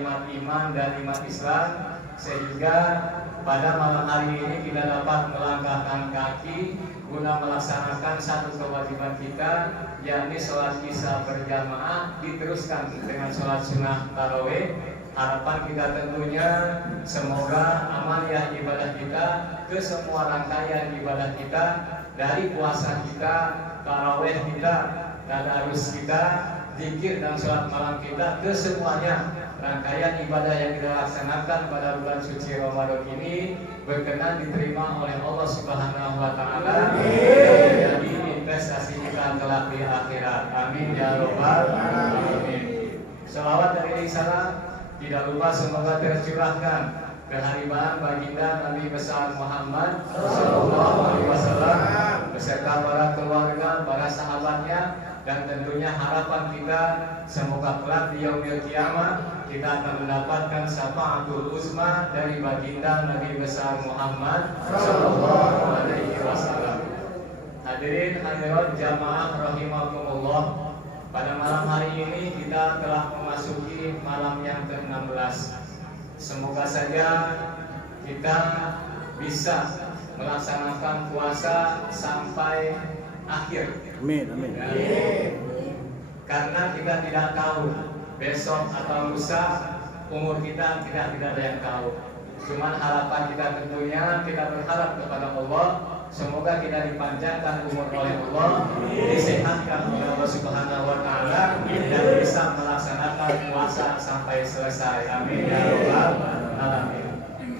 Nikmat iman dan nikmat Islam, sehingga pada malam hari ini kita dapat melangkahkan kaki guna melaksanakan satu kewajiban kita, yakni sholat isya berjamaah diteruskan dengan sholat sunnah tarawih. Harapan kita tentunya semoga amaliyah ibadah kita ke semua rangkaian ibadah kita, dari puasa kita, tarawih kita, tadarus kita, zikir dan sholat malam kita, ke semuanya rangkaian ibadah yang kita laksanakan pada bulan suci Ramadan ini berkenan diterima oleh Allah Subhanahu wa taala dan menjadi investasi kita kelak di akhirat. Amin ya rabbal alamin. Selawat dari salam tidak lupa semoga tercurahkan keharibaan baginda Nabi besar Muhammad sallallahu alaihi wasallam beserta para keluarga, para sahabatnya, dan tentunya harapan kita semoga kelak di yaumil kiamah kita akan mendapatkan syafaatul uzma dari baginda Nabi besar Muhammad sallallahu alaihi wasallam. Hadirin hadirat jamaah rahimakumullah, pada malam hari ini kita telah memasuki malam yang ke-16. Semoga saja kita bisa melaksanakan puasa sampai akhir. Amin, amin. Karena kita tidak tahu besok atau lusa, umur kita tidak ada yang tahu. Cuman harapan kita tentunya kita berharap kepada Allah, semoga kita dipanjangkan umur oleh Allah, disehatkan oleh Allah Subhanahu wa taala, dan bisa melaksanakan puasa sampai selesai. Amin ya rabbal alamin.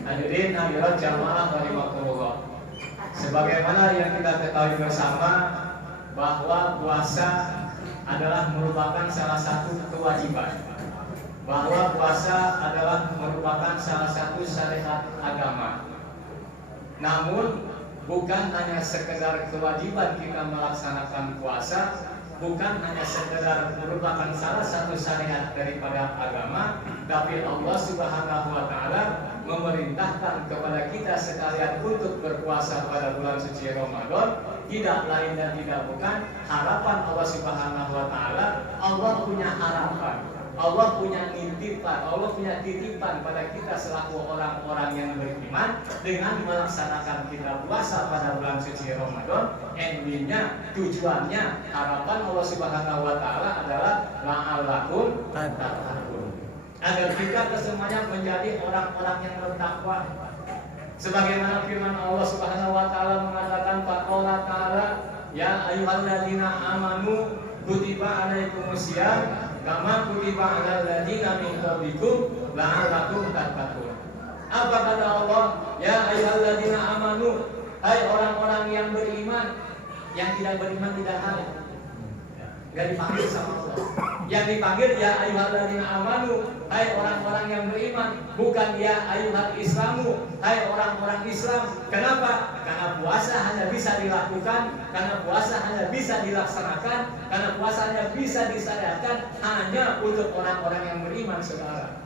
Hadirin hadirat jamaah rahimakumullah. Sebagaimana yang kita ketahui bersama bahwa puasa adalah merupakan salah satu kewajiban, bahwa puasa adalah merupakan salah satu syariat agama. Namun bukan hanya sekedar kewajiban kita melaksanakan puasa, bukan hanya sekedar merupakan salah satu syariat daripada agama, tapi Allah Subhanahu wa taala memerintahkan kepada kita sekalian untuk berpuasa pada bulan suci Ramadan, tidak lain dan tidak bukan harapan Allah Subhanahu wa taala. Allah punya harapan, Allah punya nitipan, Allah punya titipan pada kita selaku orang-orang yang beriman dengan melaksanakan kita puasa pada bulan suci Ramadan. Endingnya, tujuannya, harapan Allah Subhanahu wa taala adalah la'allakum tattaqun, agar kita kesemuanya menjadi orang-orang yang bertakwa. Sebagaimana firman Allah Subhanahu wa taala mengatakan, faqala ta'ala ya ayyuhalladzina amanu kutiba alaikumusiyam kama kutiba alal ladzina min qablikum la'allakum tattaqun. Apa kata Allah? Ya ayyuhalladzina amanu, hai orang-orang yang beriman. Yang tidak beriman tidak ada, enggak dipanggil sama Allah. Yang dipanggil ya ayyuhalladzina amanu, hai orang-orang yang beriman, bukan ya ayyuhal islamu, hai orang-orang Islam. Kenapa? Karena puasa hanya bisa dilakukan, karena puasa hanya bisa dilaksanakan, karena puasa hanya bisa disyariatkan hanya untuk orang-orang yang beriman, saudara.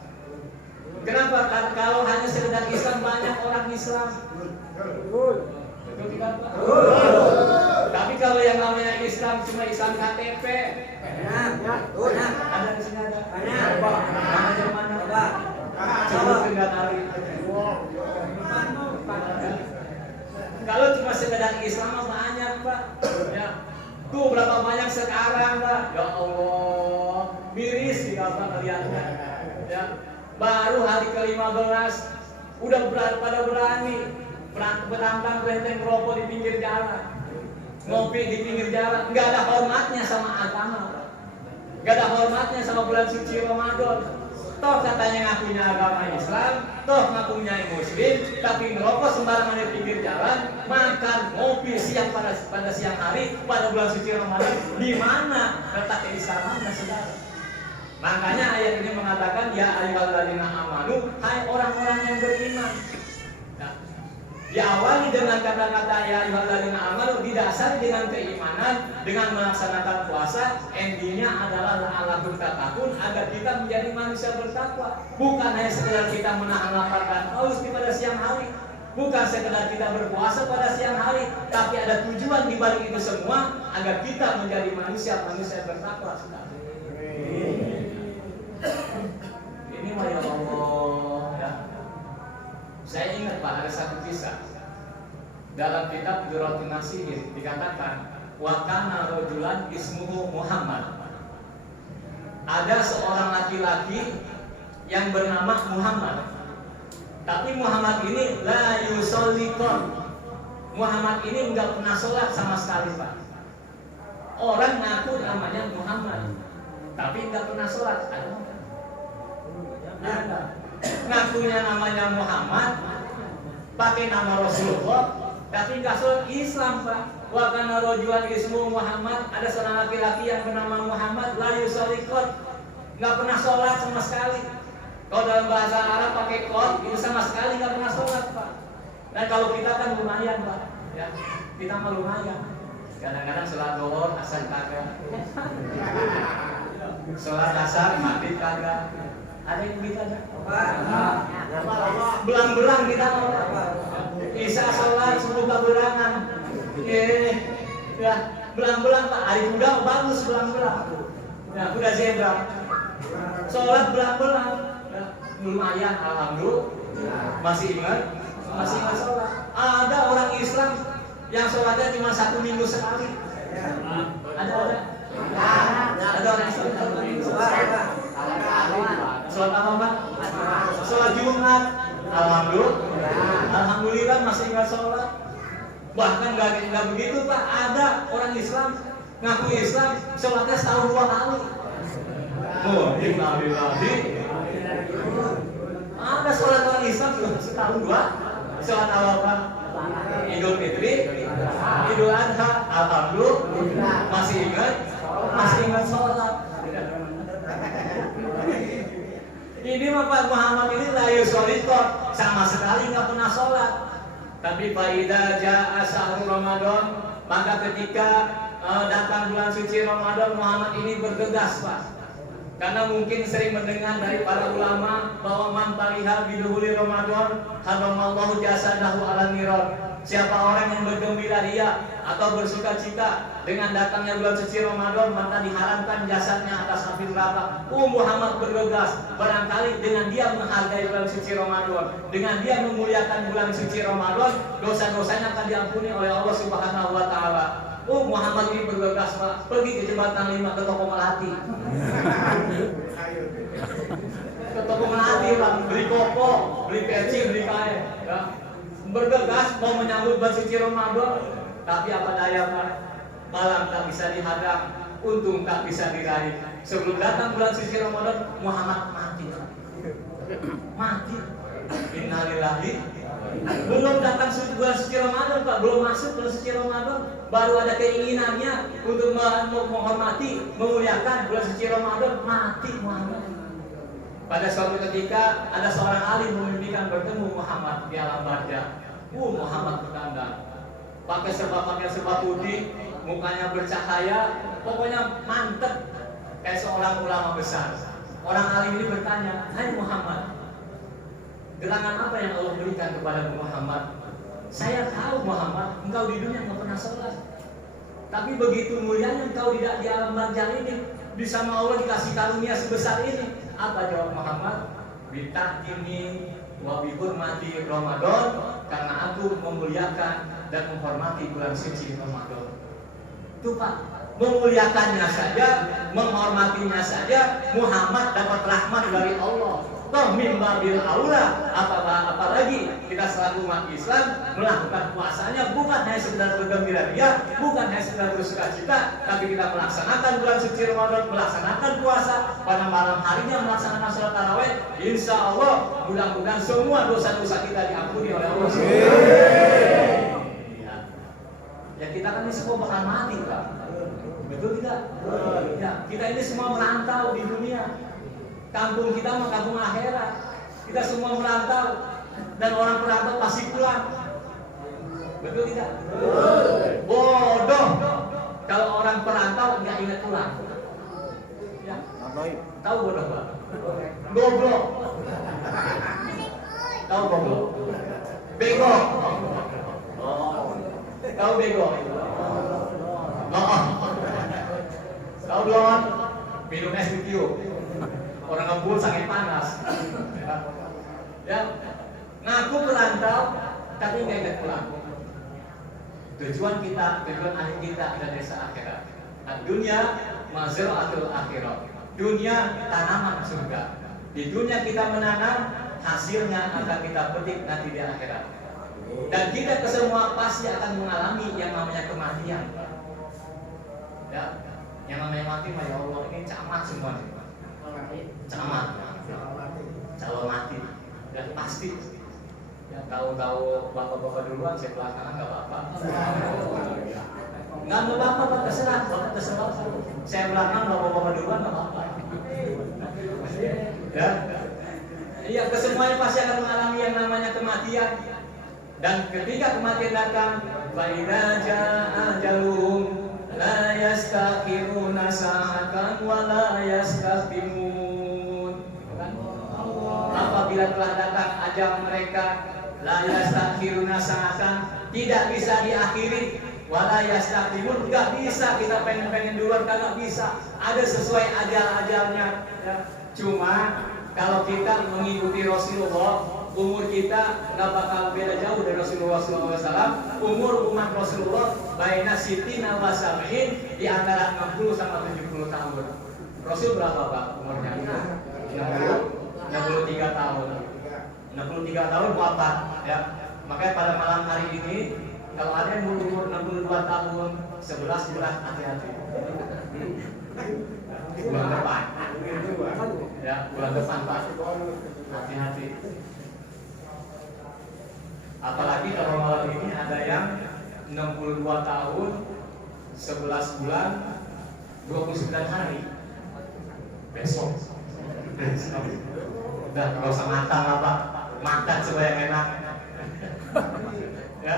Kenapa? Kalau hanya sekedar Islam, banyak orang Islam. Betul tidak, Pak? Tapi kalau yang namanya Islam cuma Islam KTP, ada di sini ada. Ada mana, Pak? Coba tinggal hari. Kalau cuma sekedar Islam banyak, Pak. Ya. Tuh berapa banyak sekarang, Pak? Ya Allah, miris ya Pak kelihatannya. Ya. Baru hari ke-15 udah pada berani berantang benteng rokok di pinggir jalan, ngopi di pinggir jalan, nggak ada hormatnya sama agama, nggak ada hormatnya sama bulan suci Ramadan. Toh katanya ngakunya agama Islam, toh ngakunya Muslim, tapi ngerokok sembarangan di pinggir jalan, makan ngopi siang pada siang hari pada bulan suci Ramadan. Di mana letak keislamannya, saudara? Makanya ayat ini mengatakan ya ayyuhalladzina amanu, hai orang-orang yang beriman. Diawali dengan kata-kata ya ayyuhalladzina amanu, didasari dengan keimanan, dengan melaksanakan puasa. Endingnya adalah la'allakum tattaqun, agar kita menjadi manusia bertakwa. Bukan hanya sekedar kita menahan lapar dan haus pada siang hari, bukan sekedar kita berpuasa pada siang hari, tapi ada tujuan di balik itu semua agar kita menjadi manusia bertakwa. Ini mah yang dalam kitab Durratun Nasihin dikatakan wa kana rajulan ismuhu Muhammad. Ada seorang laki-laki yang bernama Muhammad. Tapi Muhammad ini la yusollikon. Muhammad ini enggak pernah sholat sama sekali, Pak. Orang ngaku namanya Muhammad, tapi enggak pernah sholat. Ada. Ngakunya namanya Muhammad, pakai nama Rasulullah, tapi enggak sholat. Islam, Pak. Wa kana rajulan ismu Muhammad. Ada seorang laki-laki yang bernama Muhammad la yusollikon, enggak pernah sholat sama sekali. Kalau dalam bahasa Arab pakai qad itu sama sekali nggak pernah sholat, Pak. Dan kalau kita kan lumayan, Pak, ya kita mah lumayan. Kadang-kadang sholat zuhur asar kagak, sholat asar maghrib kagak. Ada yang begitu aja? Belang-belang kita mau. Isya sholat subuh keberangan. Ya belang-belang, Pak. Hari kuda bagus belang-belang. Ya kuda zebra. Sholat belang-belang. Lumayan, alhamdulillah. Masih ingat sholat. Ada orang Islam yang sholatnya cuma 1 minggu sekali. Ada orang Islam sholat apa, Pak? Sholat Jumat. Alhamdulillah masih ingat sholat. Bahkan nggak begitu, Pak. Ada orang Islam ngaku Islam sholatnya setahun 2 kali. Oh, innalillahi. Ada sholat orang Islam setahun 2. Sholat apa? Idul Fitri, Idul Adha. Alhamdulillah masih ingat sholat. Ini Bapak Muhammad ini la yusollikon, sama sekali nggak pernah sholat. Tapi faida jaa syahrul Ramadan, maka ketika datang bulan suci Ramadan, Muhammad ini bergegas, Pak. Karena mungkin sering mendengar dari para ulama bahwa man tariha biduhuli Ramadan haramallahu jasadahu ala niron. Siapa orang yang bergembira ria atau bersuka cita dengan datangnya bulan suci Ramadan, maka diharamkan jasadnya atas api neraka. Muhammad bergegas, barangkali dengan dia menghargai bulan suci Ramadan, dengan dia memuliakan bulan suci Ramadan, dosa-dosanya akan diampuni oleh Allah Subhanahu wa taala. Muhammad ini bergegas, Pak, pergi ke jembatan 5 ke toko Melati. Ke toko Melati, Pak, beli koko, beli peci, beli kain, ya. Bergegas mau menyambut bulan suci Ramadan, tapi apa daya, Pak? Malam tak bisa dihadang, untung tak bisa diraih. Sebelum datang bulan suci Ramadan, Muhammad mati. Mati. Innalillahi. Belum datang bulan suci Ramadan, Pak, belum masuk bulan suci Ramadan, baru ada keinginannya untuk menghormati, memuliakan bulan suci Ramadan, mati Muhammad. Pada suatu ketika ada seorang alim memimpikan bertemu Muhammad di alam barzah. Muhammad bertanda, pakai serba putih, mukanya bercahaya, pokoknya mantep kayak seorang ulama besar. Orang alim ini bertanya, "Hai Muhammad, gerangan apa yang Allah berikan kepada Muhammad? Saya tahu Muhammad, engkau di dunia nggak pernah sholat, tapi begitu mulianya engkau di alam barzah ini, bisa sama Allah dikasih karunia sebesar ini." Apa jawab Muhammad? Bitakini wa bihurmati Ramadan, karena aku memuliakan dan menghormati bulan suci Ramadan. Itu, Pak, memuliakannya saja, menghormatinya saja, Muhammad dapat rahmat dari Allah. Toh mimba bil aula, apalagi kita selaku umat Islam melakukan puasanya bukan hanya sekedar bergembira ria, bukan hanya sekedar bersuka cita, tapi kita melaksanakan bulan suci Ramadan, melaksanakan puasa, pada malam harinya melaksanakan sholat tarawih. Insya Allah mudah-mudahan semua dosa-dosa kita diampuni oleh Allah. Ya kita kan ini semua bakal mati, Pak. Betul tidak? Ya, kita ini semua merantau di dunia. Kampung kita mah kampung akhirat. Kita semua merantau dan orang perantau pasti pulang. Betul tidak? Bodoh kalau orang perantau nggak ingat pulang. Ya. Tahu bodoh, Pak? Goblok. Tahu goblok? Bego. Tahu bego? Tahu belum? Minum es di tiup. Orang ngebul sangat panas. Ya, ngaku perantau tapi nggak ingat pulang. Tujuan akhir kita adalah desa akhirat. Dunia mazra'atul akhirat. Dunia tanaman surga. Di dunia kita menanam, hasilnya akan kita petik nanti di akhirat. Dan kita kesemua pasti akan mengalami yang namanya kematian. Ya, yang namanya mati, ya Allah, ini camat semua. Camat, calon mati. Dan pasti. Ya, tahu-tahu bapak-bapak duluan, saya belakangan nggak apa-apa. Nggak apa-apa, Pak, terserah. Bapak terserah. Saya belakangan, bapak-bapak duluan nggak apa-apa. Ya, iya, kesemuanya pasti akan mengalami yang namanya kematian. Dan ketika kematian datang, فَإِذَا جَاءَ أَجَلُهُمْ لَا يَسْتَأْخِرُونَ سَاعَةً وَلَا يَسْتَقْدِمُونَ. Apabila telah datang ajal mereka, la yastakhiruna sa'atan, tidak bisa diakhiri, wala yastaqdimun, enggak bisa kita pengen duluan, enggak bisa. Ada sesuai ajal-ajalnya. Ya. Cuma kalau kita mengikuti Rasulullah, umur kita nggak bakal beda jauh dari Rasulullah SAW. Umur umat Rasulullah baina sitina wa sab'in, di antara 60 sama 70 tahun. Rasul berapa, Pak, umurnya? 63 tahun. 63 tahun wafat, ya. Makanya pada malam hari ini kalau ada yang umur 62 tahun, 11 bulan, hati-hati. Bulan depan. Ya, bulan depan, Pak. Hati-hati. Apalagi kalau malam ini ada yang 62 tahun, 11 bulan, 29 hari. Besok. Udah, gak usah matang apa, makan supaya enak. Ya,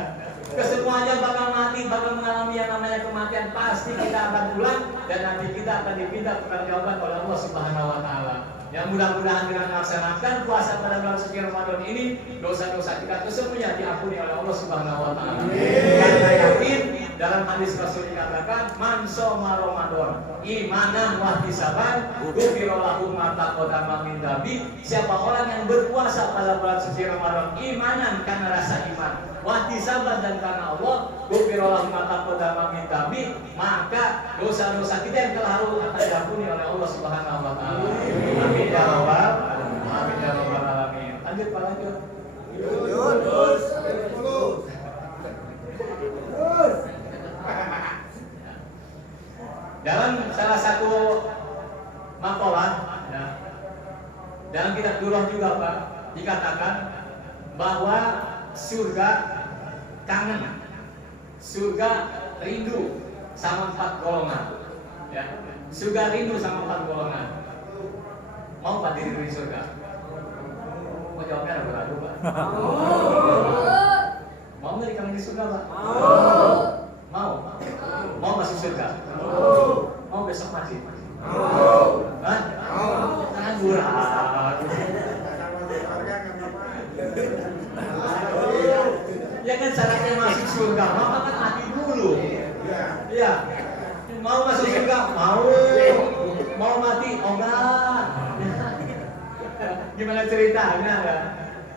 kesemuanya bakal mati, bakal mengalami yang namanya kematian. Pasti kita akan pulang dan nanti kita akan dipindah pertanggungjawaban oleh Allah Subhanahu Wa Taala. Yang mudah-mudahan dengan melaksanakan puasa pada bulan suci Ramadan ini, dosa-dosa kita kesemuanya diampuni oleh Allah Subhanahu Wa Taala. Karena yakin dalam hadis Rasul dikatakan, man shoma Ramadan imanan wa ihtisaban ghufira lahu ma taqaddama min dhanbi. Siapa orang yang berpuasa pada bulan suci Ramadan imanan karena rasa iman, wa ihtisaban dan karena Allah, ghufira lahu ma taqaddama min dhanbi, maka dosa-dosa kita yang telah lalu akan diampuni oleh Allah Subhanahu Wa Taala. Amin ya rabbal alamin. Lanjut, Pak, lanjut. Terus. Dalam salah satu makalah, ya, dalam kitab Durrah juga, Pak, dikatakan bahwa surga kangen, surga rindu sama 4 golongan. Ya, surga rindu sama 4 golongan. Mau Pak diri di surga? Mau jawabnya ragu-ragu, Pak? Mau nggak dikangen di surga, Pak? Mau? Mau masuk surga? Mau besok mati? Hah? Jangan burak. Ya kan syaratnya masuk surga, maka kan mati dulu. Iya. Mau masuk surga? Mau. Mau mati? Oh enggak. Gimana ceritanya?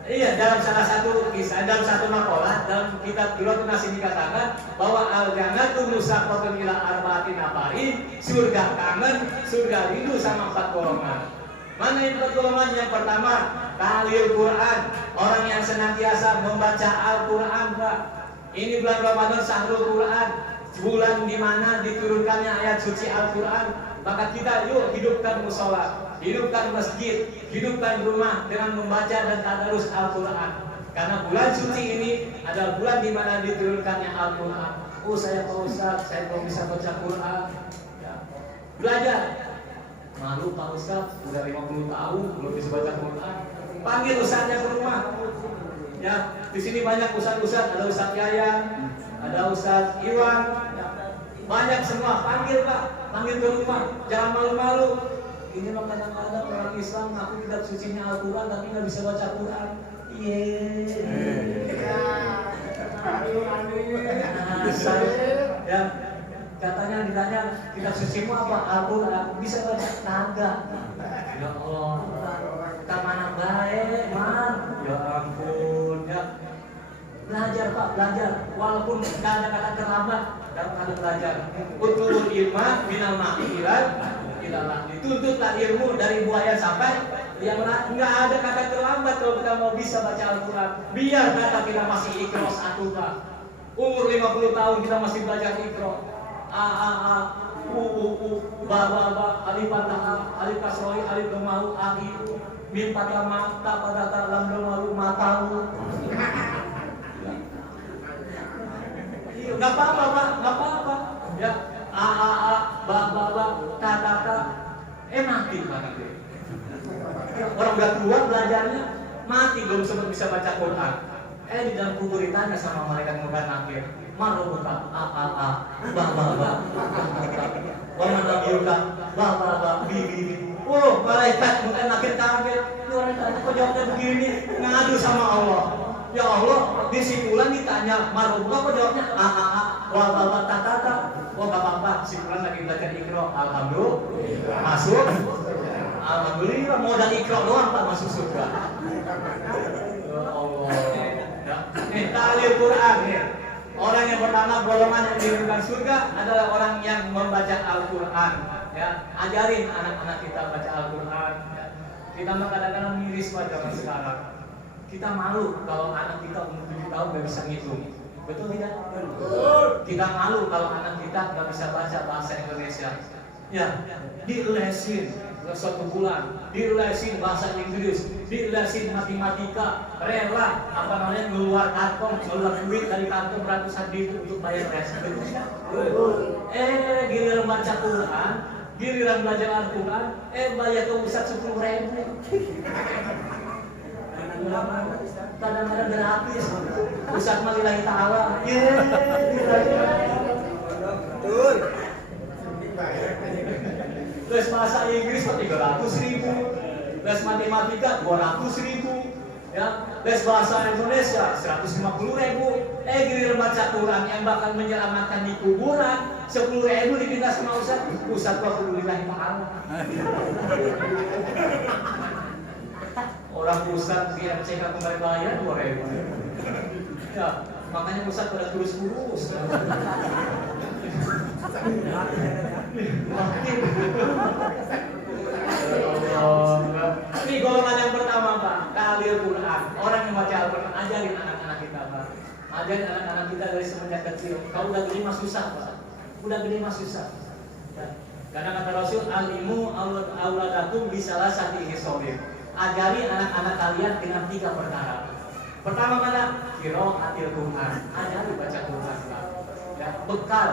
Iya, dalam salah satu kisah, dalam satu makalah, dalam kitab Durrah masih dikatakan bahwa al-jannatu musaqatun ila arba'ati nafarin, surga kangen, surga rindu sama 4 golongan. Mana yang 4 golongan? Yang pertama, talil Quran, orang yang senantiasa membaca Al-Quran, Pak. Ini bulan Ramadan, syahrul Quran, bulan di mana diturunkannya ayat suci Al-Quran. Maka kita yuk hidupkan musola, hidupkan masjid, hidupkan rumah dengan membaca dan tadarus Al-Quran. Karena bulan suci ini adalah bulan di mana diturunkannya Al-Quran. Oh, saya Pak Ustaz, saya belum bisa baca Quran. Ya. Belajar. Malu Pak Ustaz, udah 50 tahun belum bisa baca Quran. Panggil ustaznya ke rumah. Ya, di sini banyak ustaz-ustaz, ada Ustaz Yayan, ada Ustaz Iwan. Ya. Banyak semua, panggil Pak, panggil ke rumah, jangan malu-malu. Ini mah kadang-kadang orang Islam ngaku kitab sucinya Al-Quran tapi nggak bisa baca Quran. Ya, katanya ditanya kitab sucimu apa? Al-Quran. Bisa baca? Kagak. Ya Allah, kita mana baik, man. Ya ampun, ya. Belajar Pak, belajar. Walaupun nggak ada kata terlambat, dalam kata belajar. Utul ilma minal mahirat ilallah. Dituntutlah ilmu dari buaya sampai yang nggak ada kata terlambat kalau kita mau bisa baca Al-Quran. Biar kata kita masih ikro satu Pak. Umur 50 tahun kita masih belajar ikro. A ba alif fathah alif kasroi alif domahu a i u mim fathah ma ta pada lam domahu matahu. Nggak apa-apa Pak, nggak apa-apa. Ya a ba ta mati Pak nanti. Orang udah tua belajarnya mati belum sempat bisa baca Quran. Di dalam kubur ditanya sama malaikat muka nakir, marobuka ba wa manabiyuka ba bi. Oh, malaikat muka nakir kaget. Ini orang tanya kok jawabnya begini, ngadu sama Allah. Ya Allah, di simpulan ditanya marobuka kok jawabnya wa tatata. Oh bapak-bapak, simpulan lagi belajar Iqra. Alhamdulillah masuk. Alhamdulillah modal Iqra doang Pak masuk surga. Ya Allah. Ta'lil Quran nih. Orang yang pertama golongan yang dirindukan surga adalah orang yang membaca Al-Quran. Ya, ajarin anak-anak kita baca Al-Quran. Ya. Kita mah kadang-kadang miris pada zaman sekarang. Kita malu kalau anak kita umur 7 tahun nggak bisa ngitung. Betul tidak? Betul. Kita malu kalau anak kita nggak bisa baca bahasa Indonesia. Ya, dilesin satu bulan, dilesin bahasa Inggris, dilesin matematika, rela ngeluar kantong, ngeluar duit dari kantong ratusan ribu untuk bayar les. Giliran baca Quran, giliran belajar Al-Quran, bayar ke Ustaz 10.000. Kadang-kadang gratis. Ustaz mah lillahi ta'ala. Betul. Les bahasa Inggris 300.000, les matematika 200.000, ya, les bahasa Indonesia 150.000. Giliran baca Quran yang bakal menyelamatkan di kuburan 10.000 dipindah sama Ustaz lillahi ta'ala. Orang Ustaz di MCK kembali bayar 2.000. Ya, makanya Ustaz pada kurus-kurus. Ini golongan yang pertama Pak, ta'lil Quran. Orang yang baca Al-Quran, ajarin anak-anak kita Pak. Ajarin anak-anak kita dari semenjak kecil. Kalau udah gede mah susah Pak. Udah gede mah susah. Karena kata Rasul, alimu auladakum bisalah sati hisolim. Ajari anak-anak kalian dengan 3 perkara. Pertama mana? Qiraatil Quran. Ajari baca Quran Pak. Ya, bekal.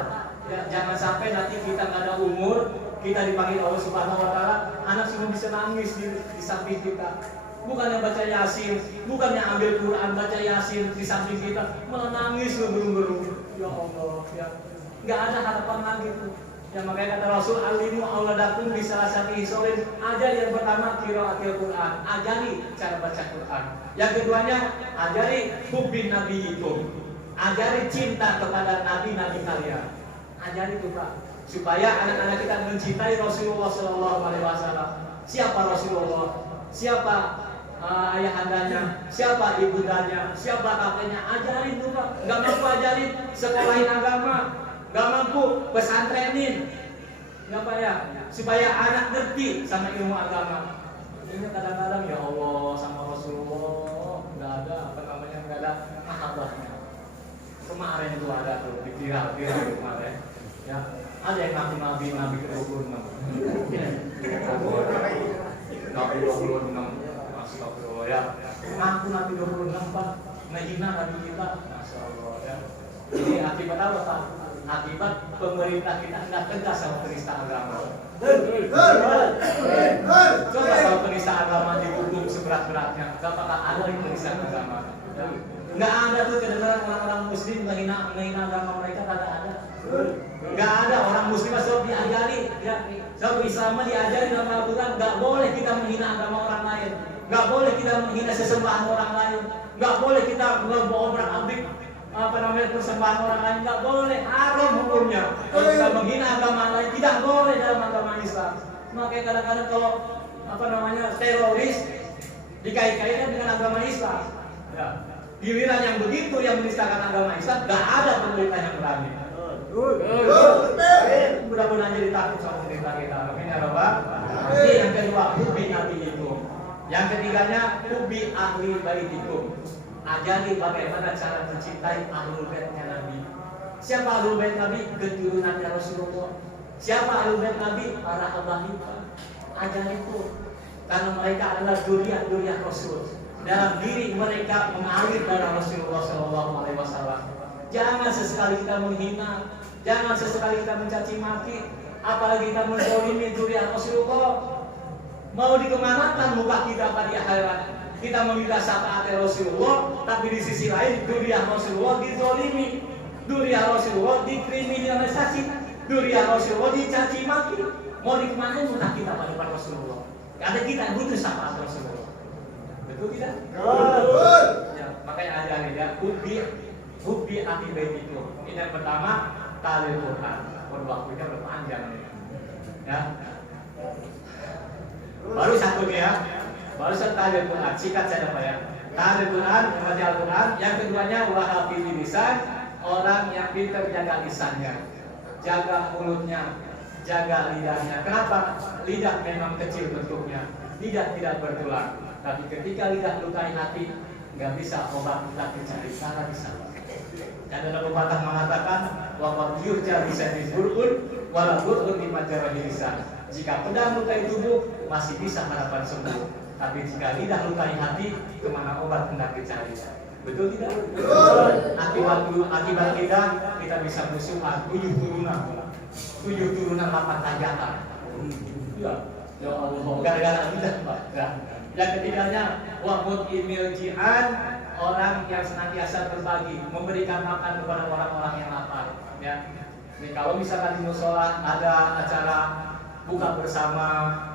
Ya, jangan sampai nanti kita nggak ada umur, kita dipanggil Allah Subhanahu Wa Taala, anak semua bisa nangis di samping kita. Bukannya baca Yasin, bukannya ambil Quran baca Yasin di samping kita, malah nangis ngeru-ngeru. Ya Allah, ya nggak ada harapan lagi tuh. Ya makanya kata Rasul, alimu auladakum bisalasati hisolim. Ajari yang pertama qiraatil Quran, ajari cara baca Quran. Yang keduanya, ajari hubbin nabiyikum, ajari cinta kepada nabi-nabi kalian. Ajari itu Pak, supaya anak-anak kita mencintai Rasulullah SAW. Siapa Rasulullah? Siapa ayahandanya? Siapa ibundanya? Siapa kakeknya? Ajarin tuh Pak. Gak mampu ajarin, sekolahin agama. Gak mampu pesantrenin. Gak Pak ya? Supaya anak ngerti sama ilmu agama. Ini kadang-kadang ya Allah sama Rasulullah nggak ada nggak ada mahabbahnya. Kemarin itu ada tuh di viral kemarin. Ya, ada yang nabi ke-26. Nabi 26. Astagfirullah ya. Ngaku nabi 26 Pak, menghina nabi kita. Masyaallah ya. Ini akibat apa Pak? Akibat pemerintah kita tidak tegas sama penista agama. Coba kalau penista agama dihukum seberat-beratnya, gak bakal ada yang penista agama. Nggak ada tuh kedengaran orang-orang muslim menghina agama mereka, kagak ada. Nggak ada orang muslim asal diajari, ya. Sebab Islam diajari dalam Al-Quran, nggak boleh kita menghina agama orang lain, nggak boleh kita menghina sesembahan orang lain, nggak boleh kita obrak-abrik persembahan orang lain, nggak boleh, haram hukumnya. Kalau kita menghina agama lain, tidak boleh dalam agama Islam. Makanya kadang-kadang kalau teroris dikait-kaitkan dengan agama Islam, ya. Giliran yang begitu yang menistakan agama Islam, gak ada pemerintah yang berani. Mudah-mudahan jadi takut sama pemerintah kita. Amin ya Rabbal. Ini yang kedua, hubbi nabi itu. Yang ketiganya, hubbi ahli baitikum. Ajari bagaimana cara mencintai ahlul baitnya Nabi. Siapa ahlul bait Nabi? Keturunannya Rasulullah. Siapa ahlul bait Nabi? Para habaib. Ajari itu. Karena mereka adalah duriah Rasul. Dalam diri mereka mengalir darah Rasulullah SAW. Jangan sesekali kita menghina, jangan sesekali kita mencaci maki, apalagi kita menzalimi duriah Rasulullah. Mau dikemanakan muka kita pada akhirat? Kita meminta syafaat Rasulullah, tapi di sisi lain duriah Rasulullah dizalimi, duriah Rasulullah dikriminalisasi, duriah Rasulullah dicaci maki. Mau dikemanakan muka kita pada Rasulullah? Karena kita butuh syafaat Rasulullah. Betul tidak? Betul. Ya, makanya ada ya, hubbi ahli baitikum. Ini yang pertama, talil Quran. Waktunya berpanjang ya. Baru satu nih ya. Baru satu talil Quran. Sikat saja Pak ya. Talil Quran, membaca Al-Quran. Yang keduanya wahafidhi lisan, orang yang pintar jaga lisannya, jaga mulutnya, jaga lidahnya. Kenapa? Lidah memang kecil bentuknya, lidah tidak bertulang. Tapi ketika lidah lukai hati, nggak bisa obat lagi cari cara bisa. Dan dalam pepatah mengatakan, waqad yurja bisa diburun, walau burun lima jarah lisan. Jika pedang lukai tubuh, masih bisa harapan sembuh. Tapi jika lidah lukai hati, kemana obat hendak dicari? Betul tidak? Betul. Akibat lidah kita bisa musuhan 7 turunan 8 tanjakan. Ya, ya Allah, gara-gara lidah Pak. Ya. Yang ketiganya waqud imil ji'an, orang yang senantiasa berbagi, memberikan makan kepada orang-orang yang lapar. Ya. Jadi kalau misalkan di mushola ada acara buka bersama,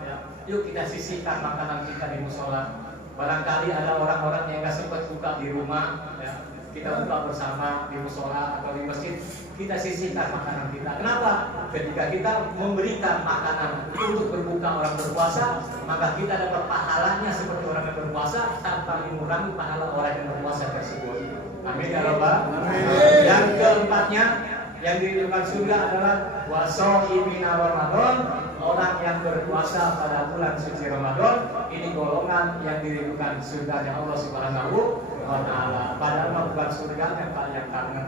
ya, yuk kita sisihkan makanan kita di mushola. Barangkali ada orang-orang yang nggak sempat buka di rumah, ya, kita buka bersama di mushola atau di masjid, kita sisihkan makanan kita. Kenapa? Ketika kita memberikan makanan untuk berbuka orang berpuasa, maka kita dapat pahalanya seperti orang yang berpuasa tanpa mengurangi pahala orang yang berpuasa tersebut. Amin ya Rabbal. Yang keempatnya, yang dirindukan surga adalah wasoimina Ramadan, orang yang berpuasa pada bulan suci Ramadan. Ini golongan yang dirindukan surganya Allah Subhanahu wa Ta'ala. Padahal mah bukan surganya Pak yang kangen.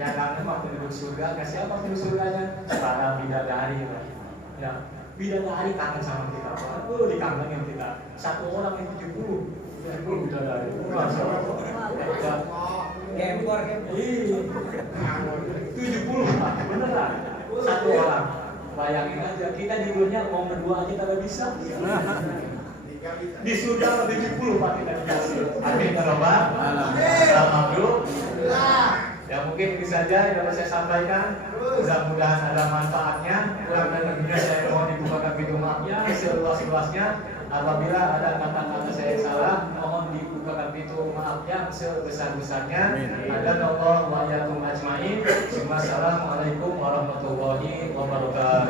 Yang kangen mah penduduk surga. Siapa penduduk surganya? Para bidadari. Ya, bidadari kangen sama kita Pak. Dikangenin kita. Satu orang yang 70 bidadari. Masya Allah. Gempor. Iya. 70 Pak, beneran. Satu orang. Bayangin aja, kita di dunia mau berdua aja kalau bisa. Di surga 70 Pak kita dikasih. Amin ya Rabbal. Alhamdulillah. Ya mungkin ini saja yang dapat saya sampaikan. Mudah-mudahan ada manfaatnya. Kurang dan lebihnya saya mohon dibukakan pintu maafnya seluas-luasnya. Apabila ada kata-kata saya salah, mohon dibukakan pintu maaf yang sebesar-besarnya. Dan Allah wa yakum ajmain. Wassalamualaikum warahmatullahi wabarakatuh.